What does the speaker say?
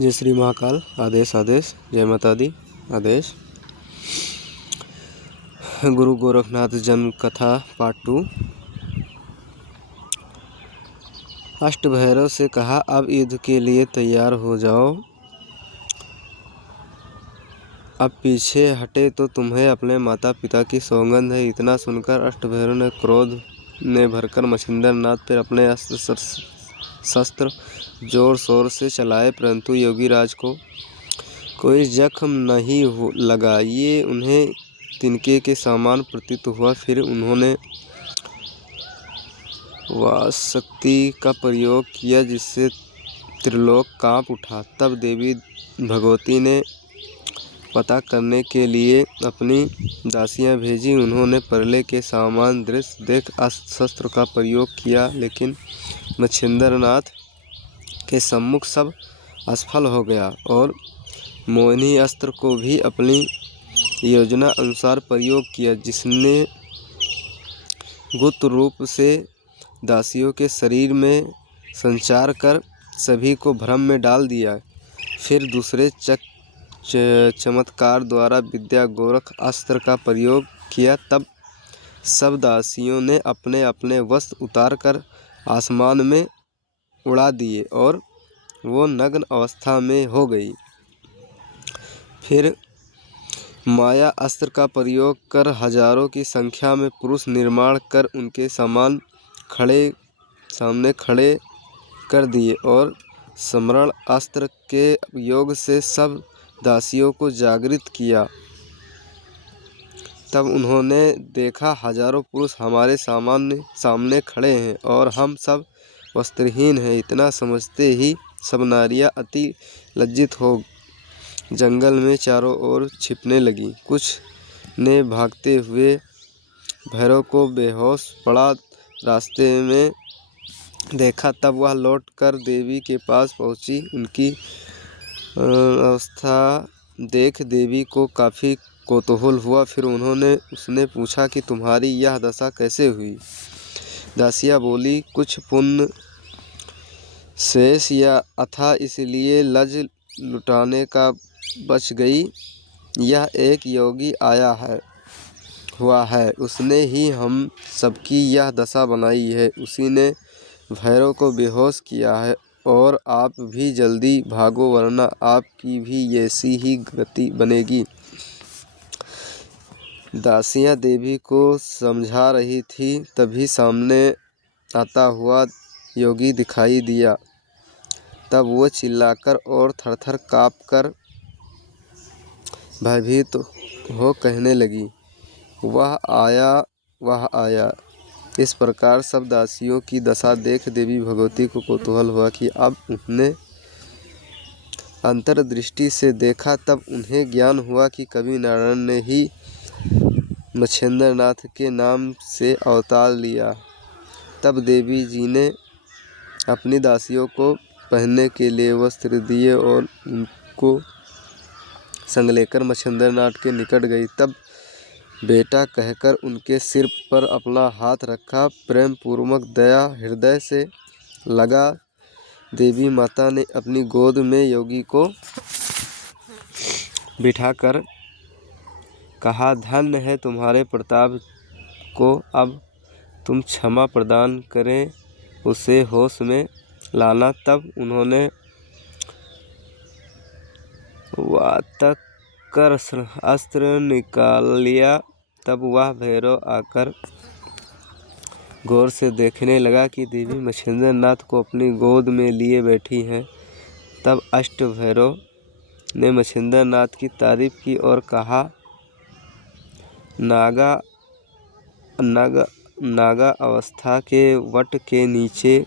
जय श्री महाकाल। आदेश आदेश। जय माता दी। आदेश। गुरु गोरखनाथ जन्म कथा पार्ट 2। अष्टभैरव से कहा, अब युद्ध के लिए तैयार हो जाओ। अब पीछे हटे तो तुम्हें अपने माता पिता की सौगंध है। इतना सुनकर अष्टभैरव ने क्रोध में भरकर मछिंद्र नाथ पर अपने शस्त्र जोर शोर से चलाए, परंतु योगीराज को कोई जख्म नहीं लगा। ये उन्हें तिनके के समान प्रतीत हुआ। फिर उन्होंने वाक्शक्ति का प्रयोग किया, जिससे त्रिलोक कांप उठा। तब देवी भगवती ने पता करने के लिए अपनी दासियां भेजी। उन्होंने परले के समान दृश्य देख अस्त्र का प्रयोग किया, लेकिन मछिंद्र नाथ के सम्मुख सब असफल हो गया और मोहिनी अस्त्र को भी अपनी योजना अनुसार प्रयोग किया, जिसने गुप्त रूप से दासियों के शरीर में संचार कर सभी को भ्रम में डाल दिया। फिर दूसरे चमत्कार द्वारा विद्या गोरख अस्त्र का प्रयोग किया। तब सब दासियों ने अपने अपने वस्त्र उतारकर आसमान में उड़ा दिए और वो नग्न अवस्था में हो गई। फिर माया अस्त्र का प्रयोग कर हजारों की संख्या में पुरुष निर्माण कर उनके सामने खड़े कर दिए और स्मरण अस्त्र के योग से सब दासियों को जागृत किया। तब उन्होंने देखा, हजारों पुरुष हमारे सामने खड़े हैं और हम सब वस्त्रहीन हैं। इतना समझते ही सब नारियां अति लज्जित हो जंगल में चारों ओर छिपने लगी। कुछ ने भागते हुए भैरव को बेहोश पड़ा रास्ते में देखा। तब वह लौटकर देवी के पास पहुंची। उनकी अवस्था देख देवी को काफ़ी कौतूहल हुआ। फिर उसने पूछा कि तुम्हारी यह दशा कैसे हुई। दासियां बोली, कुछ पुण्य शेष या था, इसलिए लज लुटाने का बच गई। यह एक योगी हुआ है, उसने ही हम सबकी यह दशा बनाई है। उसी ने भैरव को बेहोश किया है और आप भी जल्दी भागो, वरना आपकी भी ऐसी ही गति बनेगी। दासियां देवी को समझा रही थी, तभी सामने आता हुआ योगी दिखाई दिया। तब वो चिल्लाकर और थरथर काँपकर भयभीत हो कहने लगी, वह आया। इस प्रकार सब दासियों की दशा देख देवी भगवती को कौतूहल हुआ कि अब उन्हें अंतर्दृष्टि से देखा। तब उन्हें ज्ञान हुआ कि कवि नारायण ने ही मछिंद्र नाथ के नाम से अवतार लिया। तब देवी जी ने अपनी दासियों को पहनने के लिए वस्त्र दिए और उनको संग लेकर मछिंद्र नाथ के निकट गई। तब बेटा कहकर उनके सिर पर अपना हाथ रखा। प्रेम पूर्वक दया हृदय से लगा देवी माता ने अपनी गोद में योगी को बिठाकर कहा, धन्य है तुम्हारे प्रताप को, अब तुम क्षमा प्रदान करें, उसे होश में लाना। तब उन्होंने वातक कर अस्त्र निकाल लिया। तब वह भैरव आकर गौर से देखने लगा कि देवी मछिंद्र नाथ को अपनी गोद में लिए बैठी हैं। तब अष्टभैरव ने मछिंद्र नाथ की तारीफ की और कहा, नागा अवस्था के वट के नीचे